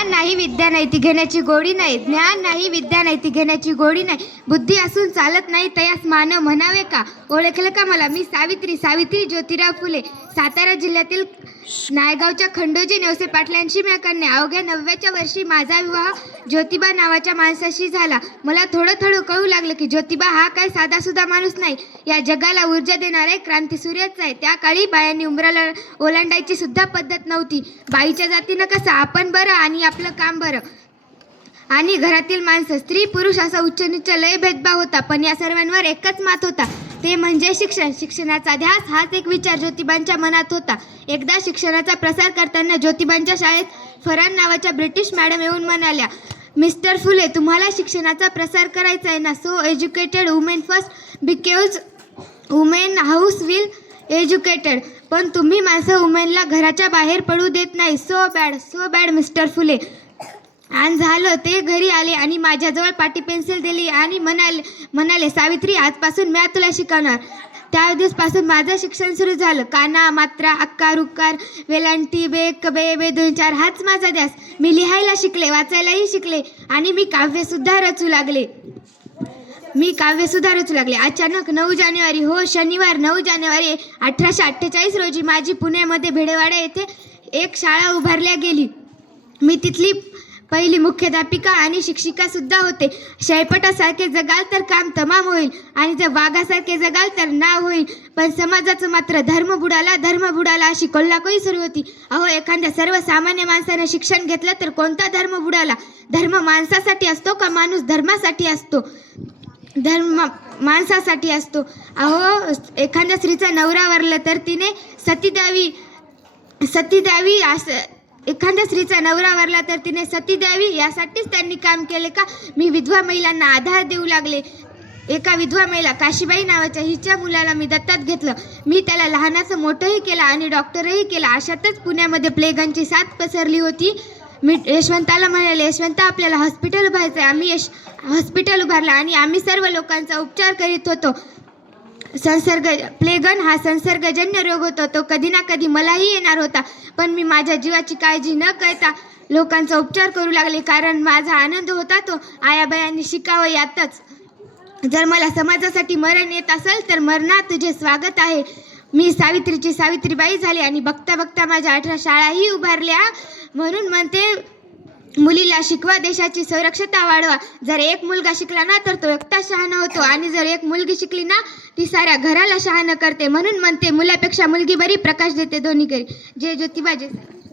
ज्ञान नाही विद्या नाही ती घेण्याची गोडी नाही, ज्ञान नाही विद्या नाही ती घेण्याची गोडी नाही, बुद्धी असून चालत नाही तयास मानव म्हणावे का. ओळखलं का मला? मी सावित्री सावित्री ज्योतिराव फुले, सातारा जिल्ह्यातील नायगावच्या खंडोजी नेवसे पाटलांची मी कन्या. अवघ्या 9व्या वर्षी माझा विवाह ज्योतिबा नावाच्या माणसाशी झाला. मला थोडं थोडं कळू लागलं की ज्योतिबा हा काय साधासुद्धा माणूस नाही, या जगाला ऊर्जा देणारा एक क्रांतिसूर्यच आहे. त्या काळी बायांनी उंबराला ओलांडायची सुद्धा पद्धत नव्हती. बाईच्या जातीनं कसं आपण बरं आणि आपलं काम बरं, आणि घरातील माणसं स्त्री पुरुष असा उच्च नीच लय भेदभाव होता. पण या सर्वांवर एकच मात होता, ते म्हणजे शिक्षण. शिक्षणाचा ध्यास हाच एक विचार ज्योतिबांच्या मनात होता. एकदा शिक्षणाचा प्रसार करताना ज्योतिबांच्या शाळेत फरान नावाच्या ब्रिटिश मॅडम येऊन म्हणाल्या, मिस्टर फुले तुम्हाला शिक्षणाचा प्रसार करायचा आहे ना. So educated women first because women house will educated. पण तुम्ही माणसं वुमेनला घराच्या बाहेर पडू देत नाही. सो बॅड मिस्टर फुले. आणि झालं ते घरी आले आणि माझ्याजवळ पाटी पेन्सिल दिली आणि म्हणाले सावित्री आजपासून मी तुला शिकवणार. त्या दिवसपासून माझं शिक्षण सुरू झालं. काना मात्रा अक्कार उक्कार वेलांटी बे कबे बे 2-4 हाच माझा ध्यास. मी लिहायला शिकले, वाचायलाही शिकले आणि मी काव्यसुद्धा रचू लागले. अचानक 9 जानेवारी शनिवार 9 जानेवारी 1848 रोजी माझी पुण्यामध्ये भेडेवाडा येथे एक शाळा उभारल्या गेली. मी तिथली पहिली मुख्याध्यापिका आणि शिक्षिका सुद्धा होते. शेळपटासारखे जगाल तर काम तमाम होईल आणि जर वाघासारखे जगाल तर नाव होईल. पण समाजाचं मात्र धर्म बुडाला अशी कोल्हाकोई सुरू होती. अहो एखाद्या सर्वसामान्य माणसाने शिक्षण घेतलं तर कोणता धर्म बुडाला? धर्म माणसासाठी असतो का माणूस धर्मासाठी असतो? धर्म माणसासाठी असतो. अहो एखाद्या स्त्रीचा नवरा वारला तर तिने सती द्यावी एखाद्या स्त्रीचा नवरा वारला तर तिने सती द्यावी यासाठीच त्यांनी काम केले का? मी विधवा महिलांना आधार देऊ लागले. एका विधवा महिला काशीबाई नावाच्या हिच्या मुलाला मी दत्तक घेतलं. मी त्याला लहानाचं मोठंही केलं आणि डॉक्टरही केला. अशातच पुण्यामध्ये प्लेगांची साथ पसरली होती. मी यशवंताला म्हणाले, यशवंत आपल्याला हॉस्पिटल उभारायचं आहे. आम्ही हॉस्पिटल उभारलं आणि आम्ही सर्व लोकांचा उपचार करीत होतो. प्लेगन हा संसर्गजन्य रोग होता, तो कधी ना कधी मलाही येणार होता. पण मी माझ्या जीवाची काळजी न करता लोकांचा उपचार करू लागले, कारण माझा आनंद होता तो आयाबायांनी शिकावं यातच. जर मला समाजासाठी मरण येत असेल तर मरणात तुझे स्वागत आहे. मी सावित्रीची सावित्रीबाई झाली आणि बघता बघता माझ्या 18 शाळाही उभारल्या. म्हणून म्हणते मुलीला शिकवा, देशाची सुरक्षता वाढवा. जर एक मुलगा शिकला ना तर तो एकटा शहाणा होतो आणि जर एक मुलगी शिकली ना ती साऱ्या घराला शहाणं करते. म्हणून म्हणते मुलापेक्षा मुलगी बरी प्रकाश देते दोन्ही घरी. जय ज्योतिबा जय.